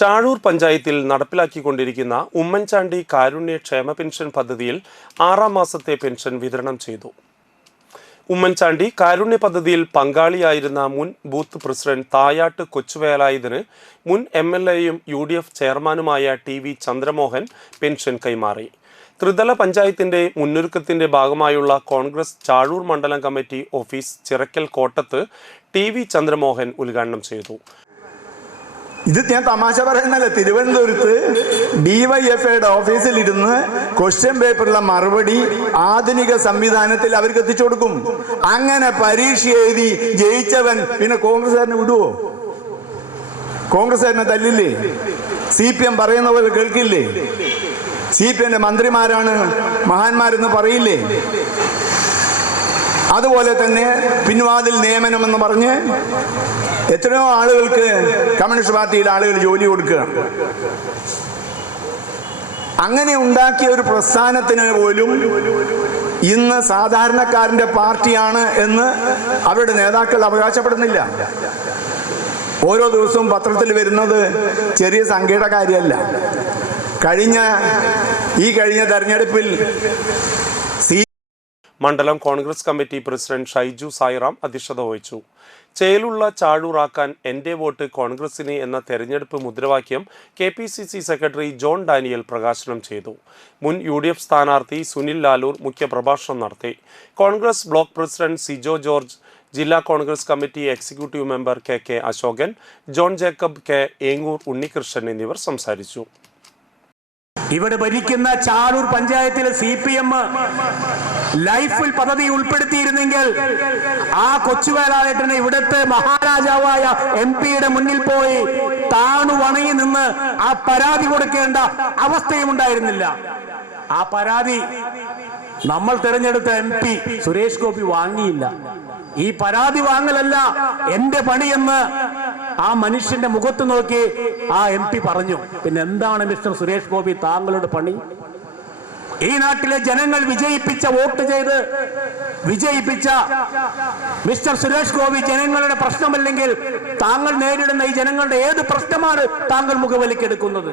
ചാഴൂർ പഞ്ചായത്തിൽ നടപ്പിലാക്കിക്കൊണ്ടിരിക്കുന്ന ഉമ്മൻചാണ്ടി കാരുണ്യ ക്ഷേമ പെൻഷൻ പദ്ധതിയിൽ ആറാം മാസത്തെ പെൻഷൻ വിതരണം ചെയ്തു. ഉമ്മൻചാണ്ടി കാരുണ്യ പദ്ധതിയിൽ പങ്കാളിയായിരുന്ന മുൻ ബൂത്ത് പ്രസിഡന്റ് തായാട്ട് കൊച്ചുവേലായുധന് മുൻ എം എൽ എയും യു ഡി എഫ് ചെയർമാനുമായ ടി വി ചന്ദ്രമോഹൻ പെൻഷൻ കൈമാറി. ത്രിതല പഞ്ചായത്തിന്റെ മുന്നൊരുക്കത്തിന്റെ ഭാഗമായുള്ള കോൺഗ്രസ് ചാഴൂർ മണ്ഡലം കമ്മിറ്റി ഓഫീസ് ചിറക്കൽ കോട്ടത്ത് ടി വി ചന്ദ്രമോഹൻ ഉദ്ഘാടനം ചെയ്തു. ഇത് ഞാൻ തമാശ പറയുന്നല്ല തിരുവനന്തപുരത്ത് ഓഫീസിൽ ഇരുന്ന് ക്വസ്റ്റ്യൻ പേപ്പറിലെ മറുപടി ആധുനിക സംവിധാനത്തിൽ അവർക്ക് എത്തിച്ചു കൊടുക്കും. അങ്ങനെ പരീക്ഷ എഴുതി ജയിച്ചവൻ പിന്നെ കോൺഗ്രസ്സുകാരനെ വിടുവോ? കോൺഗ്രസ്സുകാരനെ തല്ലില്ലേ? സി പി എം പറയുന്ന പോലെ കേൾക്കില്ലേ? സി പി എമ്മിന്റെ മന്ത്രിമാരാണ് മഹാന്മാരെന്ന് പറയില്ലേ? അതുപോലെ തന്നെ പിൻവാതിൽ നിയമനം എന്ന് പറഞ്ഞ് എത്രയോ ആളുകൾക്ക് കമ്മ്യൂണിസ്റ്റ് പാർട്ടിയിൽ ആളുകൾ ജോലി കൊടുക്കുകയാണ് അങ്ങനെ ഉണ്ടാക്കിയ ഒരു പ്രസ്ഥാനത്തിന് പോലും ഇന്ന് സാധാരണക്കാരന്റെ പാർട്ടിയാണ് എന്ന് അവരുടെ നേതാക്കൾ അവകാശപ്പെടുന്നില്ല. ഓരോ ദിവസവും പത്രത്തിൽ വരുന്നത് ചെറിയ സംഖ്യയുടെ കാര്യമല്ല കഴിഞ്ഞ ഈ കഴിഞ്ഞ തെരഞ്ഞെടുപ്പിൽ സി മണ്ഡലം Congress committee president Shaiju Sairam അധ്യക്ഷത വഹിച്ചു. ചേലുള്ള ചാഴൂറാക്കാൻ എന്റെ വോട്ട് കോൺഗ്രസിന് എന്ന തെരഞ്ഞെടുപ്പ് മുദ്രാവാക്യം K P C C secretary John Daniel പ്രകാശനം ചെയ്തു. മുൻ യു ഡി എഫ് സ്ഥാനാർത്ഥി സുനിൽ ലാലൂർ മുഖ്യപ്രഭാഷണം നടത്തി. Congress block president Sijo George ജില്ലാ Congress committee executive member K K Ashokan John Jacob K Engoor Unnikrishnan എന്നിവർ സംസാരിച്ചു. ഇവിടെ ഭരിക്കുന്ന ചാഴൂർ പഞ്ചായത്തിലെ സി പി എം ലൈഫിൽ പദ്ധതി ഉൾപ്പെടുത്തിയിരുന്നെങ്കിൽ ആ കൊച്ചുവേലായിട്ടിന് ഇവിടുത്തെ മഹാരാജാവായ എം പിയുടെ മുന്നിൽ പോയി താണു വണങ്ങി നിന്ന് ആ പരാതി കൊടുക്കേണ്ട അവസ്ഥയും ഉണ്ടായിരുന്നില്ല. ആ പരാതി നമ്മൾ തിരഞ്ഞെടുത്ത എം പി സുരേഷ് ഗോപി വാങ്ങിയില്ല. ഈ പരാതി വാങ്ങലല്ല എന്റെ പണിയെന്ന് ആ മനുഷ്യന്റെ മുഖത്ത് നോക്കി ആ എം പറഞ്ഞു. പിന്നെ എന്താണ് മിസ്റ്റർ സുരേഷ് ഗോപി താങ്കളുടെ പണി? ഈ നാട്ടിലെ ജനങ്ങൾ വിജയിപ്പിച്ച വോട്ട് ചെയ്ത് വിജയിപ്പിച്ച മിസ്റ്റർ സുരേഷ് ഗോപി ജനങ്ങളുടെ പ്രശ്നമല്ലെങ്കിൽ താങ്കൾ നേരിടുന്ന ഈ ജനങ്ങളുടെ ഏത് പ്രശ്നമാണ് താങ്കൾ മുഖവിലേക്കെടുക്കുന്നത്